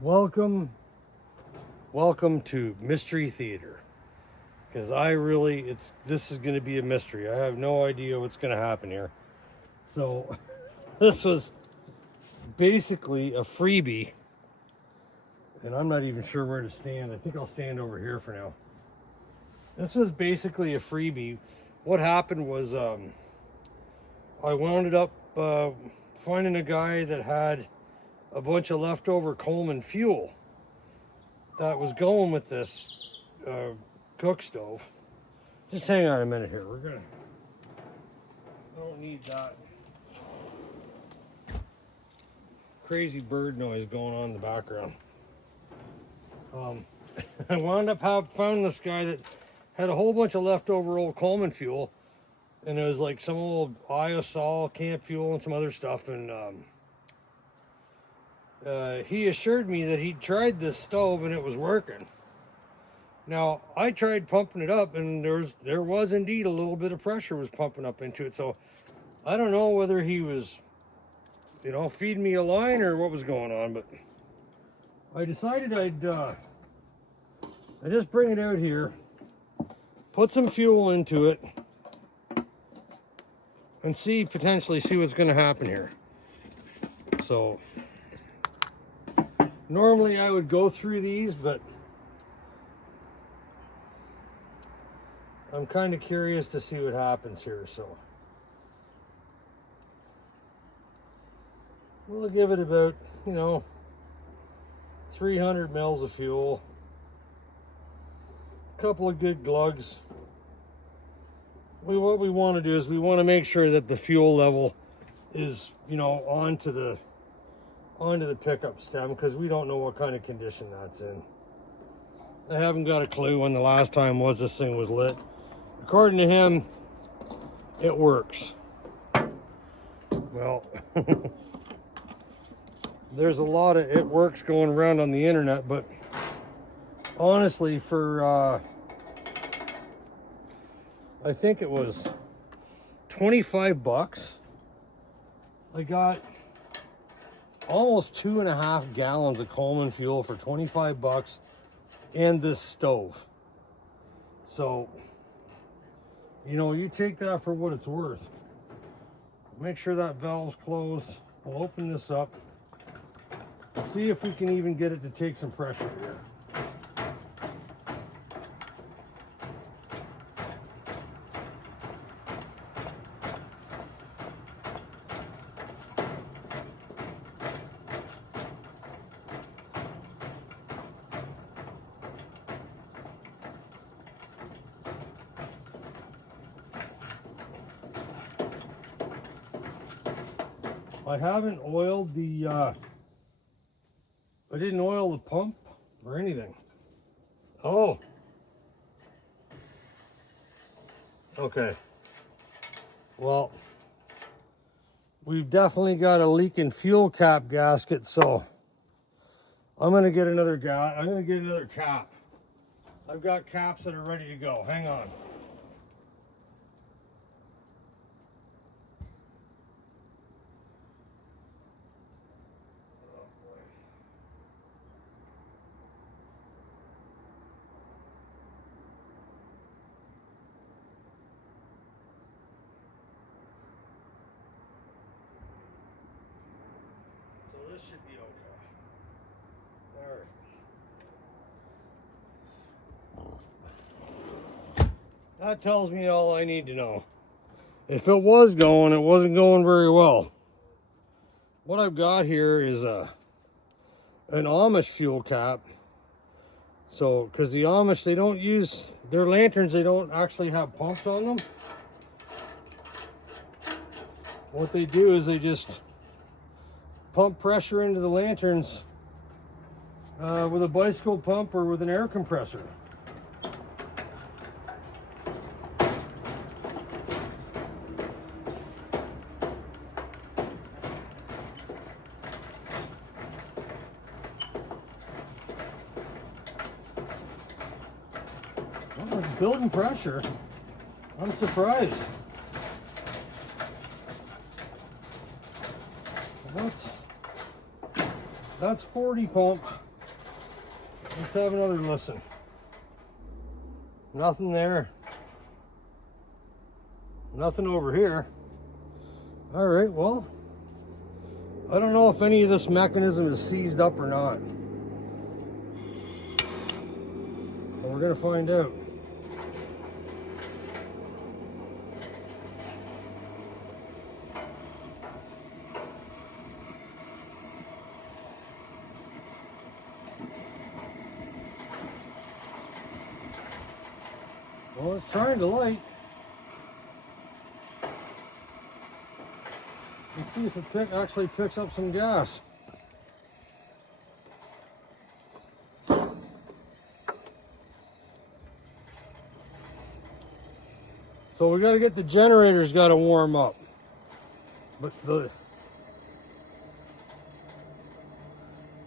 Welcome to Mystery Theater. Because this is going to be a mystery. I have no idea what's going to happen here. So, this was basically a freebie. And I'm not even sure where to stand. I think I'll stand over here for now. This was basically a freebie. What happened was I wound up finding a guy that had a bunch of leftover Coleman fuel that was going with this Cookstove. Just hang on a minute here. I don't need that crazy bird noise going on in the background. I wound up found this guy that had a whole bunch of leftover old Coleman fuel, and it was like some old Iosol camp fuel and some other stuff, and he assured me that he'd tried this stove and it was working. Now, I tried pumping it up, and there was indeed a little bit of pressure was pumping up into it, so I don't know whether he was, feeding me a line or what was going on, but I decided I'd just bring it out here, put some fuel into it, and potentially see what's going to happen here. So, normally I would go through these, but I'm kind of curious to see what happens here, so we'll give it about, 300 mils of fuel, a couple of good glugs. What we want to do is we want to make sure that the fuel level is, onto the pickup stem, because we don't know what kind of condition that's in. I haven't got a clue when the last time this thing was lit. According to him, it works. Well, there's a lot of it works going around on the internet, but honestly, for I think it was $25, I got almost 2.5 gallons of Coleman fuel for $25 and this stove. So, you take that for what it's worth. Make sure that valve's closed. We'll open this up. See if we can even get it to take some pressure here. I haven't oiled I didn't oil the pump or anything. Oh. Okay. Well, we've definitely got a leaking fuel cap gasket, so I'm going to get another cap. I've got caps that are ready to go. Hang on. This should be okay. All right. That tells me all I need to know. If it was going, it wasn't going very well. What I've got here is an Amish fuel cap. So, because the Amish, they don't use their lanterns, they don't actually have pumps on them. What they do is they just pump pressure into the lanterns with a bicycle pump or with an air compressor. Well, it's building pressure. I'm surprised. that's 40 pumps. Let's have another listen. Nothing there. Nothing over here. All right, well, I don't know if any of this mechanism is seized up or not. But we're gonna find out. Well, it's trying to light. Let's see if it actually picks up some gas. So we got to get the generators got to warm up. But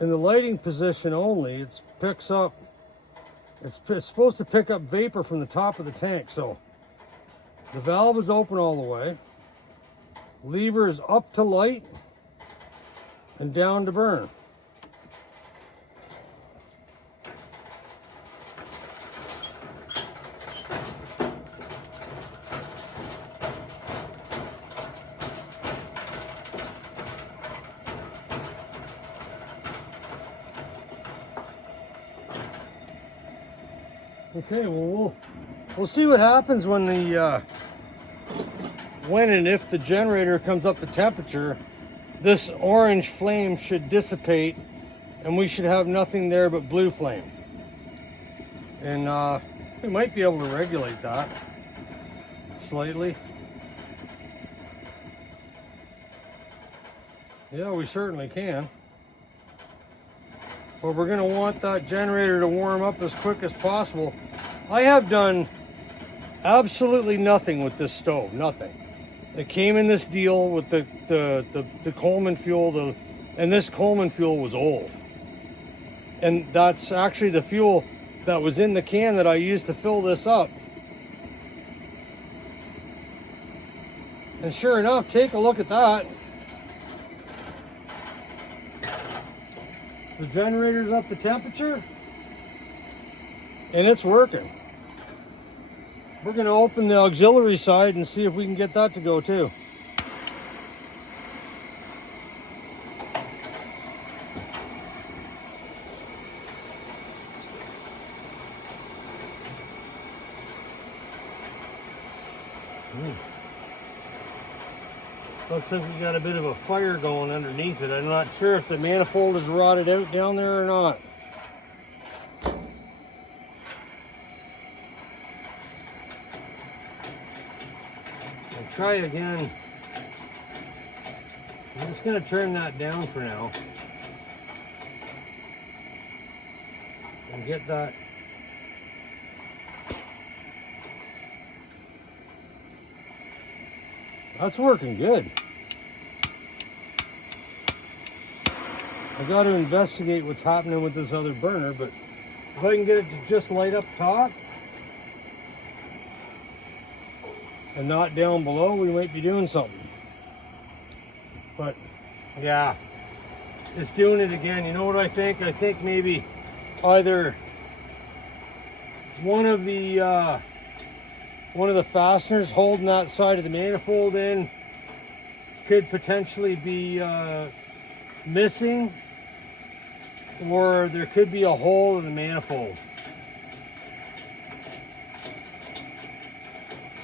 in the lighting position only, it picks up. It's supposed to pick up vapor from the top of the tank. So the valve is open all the way. Lever is up to light and down to burn. Okay, well, we'll see what happens when and if the generator comes up to temperature. This orange flame should dissipate and we should have nothing there but blue flame. And we might be able to regulate that slightly. Yeah, we certainly can. But we're gonna want that generator to warm up as quick as possible. I have done absolutely nothing with this stove, nothing. It came in this deal with the Coleman fuel, and this Coleman fuel was old. And that's actually the fuel that was in the can that I used to fill this up. And sure enough, take a look at that. The generator's up to temperature, and it's working. We're going to open the auxiliary side and see if we can get that to go too. Looks like we got a bit of a fire going underneath it. I'm not sure if the manifold is rotted out down there or not. I'll try again. I'm just going to turn that down for now. And get that. That's working good. I got to investigate what's happening with this other burner, but if I can get it to just light up top and not down below, we might be doing something. But yeah, it's doing it again. You know what I think? I think maybe either one of the fasteners holding that side of the manifold in could potentially be missing, or there could be a hole in the manifold.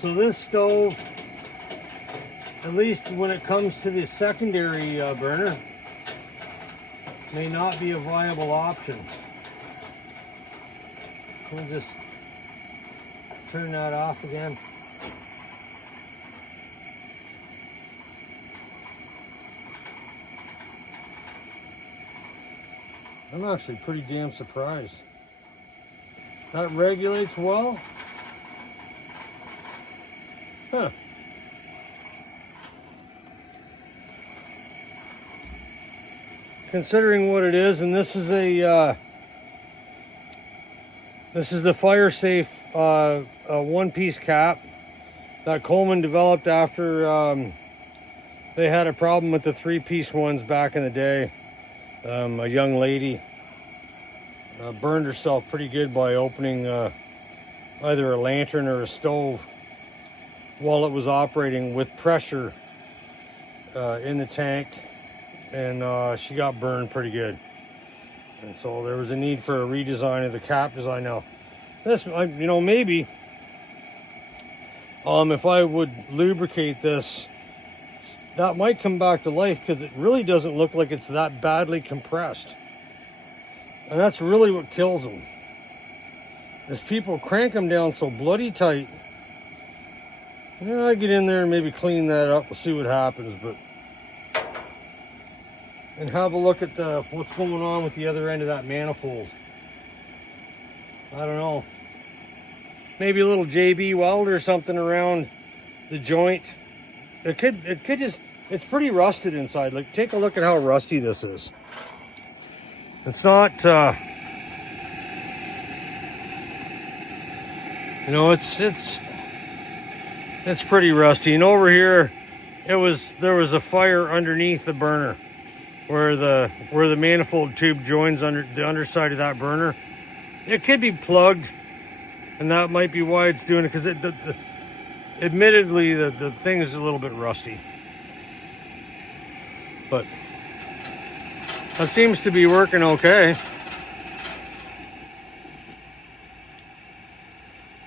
So this stove, at least when it comes to the secondary burner, may not be a viable option. We'll just turn that off again. I'm actually pretty damn surprised. That regulates well. Huh. Considering what it is, and this is the fire safe one-piece cap that Coleman developed after they had a problem with the three-piece ones back in the day. A young lady burned herself pretty good by opening either a lantern or a stove while it was operating with pressure in the tank, and she got burned pretty good. And so there was a need for a redesign of the cap design. Now, this, maybe if I would lubricate this, that might come back to life, because it really doesn't look like it's that badly compressed. And that's really what kills them, is people crank them down so bloody tight. I get in there and maybe clean that up. We'll see what happens, and have a look at what's going on with the other end of that manifold. I don't know. Maybe a little JB weld or something around the joint. It could just, it's pretty rusted inside. Like, take a look at how rusty this is. It's not, it's pretty rusty. And over here, there was a fire underneath the burner, where the manifold tube joins under the underside of that burner. It could be plugged, and that might be why it's doing it, because admittedly the thing is a little bit rusty. But that seems to be working okay.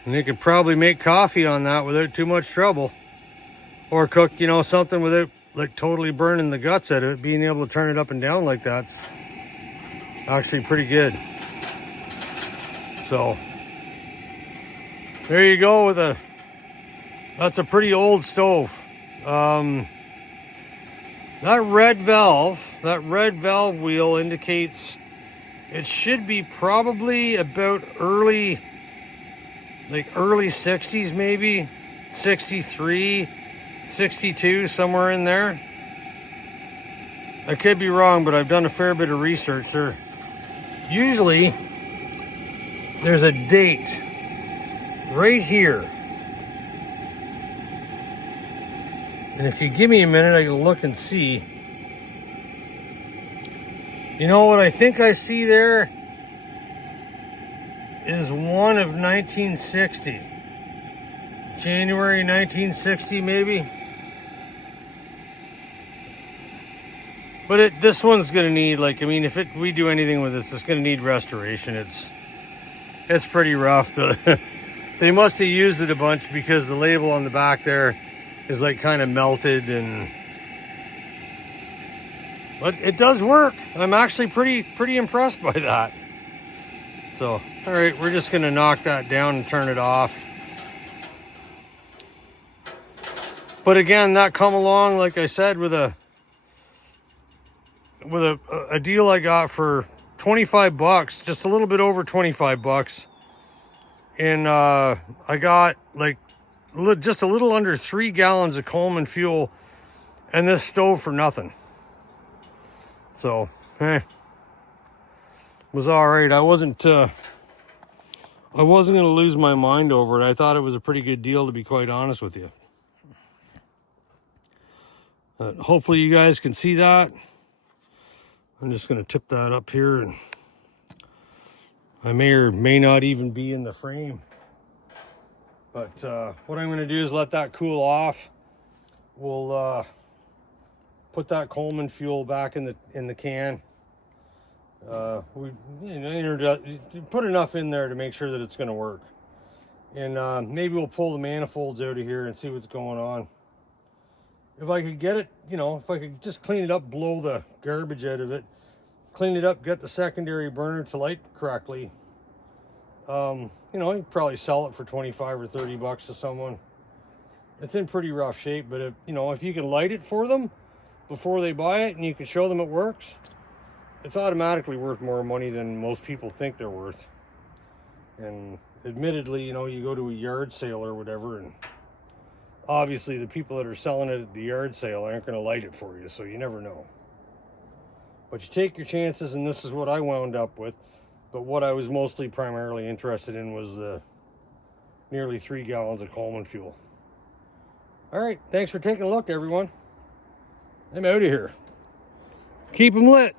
And you could probably make coffee on that without too much trouble. Or cook, something without like totally burning the guts out of it. Being able to turn it up and down like that's actually pretty good. So there you go that's a pretty old stove. That red valve wheel indicates it should be probably about early 60s, maybe 63, 62, somewhere in there. I could be wrong, but I've done a fair bit of research there. Usually there's a date right here. And if you give me a minute, I can look and see. You know what I think I see there is one of 1960. January 1960, maybe. But this one's going to need, if we do anything with this, it's going to need restoration. It's pretty rough. They must have used it a bunch, because the label on the back there is kind of melted, but it does work. I'm actually pretty impressed by that. So, all right, we're just going to knock that down and turn it off. But again, that come along, like I said, with a deal I got for $25, just a little bit over $25, and I got just a little under 3 gallons of Coleman fuel and this stove for nothing. So, was all right. I wasn't going to lose my mind over it. I thought it was a pretty good deal, to be quite honest with you. Hopefully you guys can see that. I'm just going to tip that up here, and I may or may not even be in the frame. But what I'm going to do is let that cool off. We'll put that Coleman fuel back in the can. We put enough in there to make sure that it's going to work. And maybe we'll pull the manifolds out of here and see what's going on. If I could get it, if I could just clean it up, blow the garbage out of it, clean it up, get the secondary burner to light correctly, you'd probably sell it for 25 or 30 bucks to someone. It's in pretty rough shape, but if you can light it for them before they buy it and you can show them it works, it's automatically worth more money than most people think they're worth. And admittedly, you go to a yard sale or whatever, and obviously the people that are selling it at the yard sale aren't going to light it for you, so you never know. But you take your chances, and this is what I wound up with. But what I was primarily interested in was the nearly 3 gallons of Coleman fuel. All right, thanks for taking a look, everyone. I'm out of here. Keep them lit.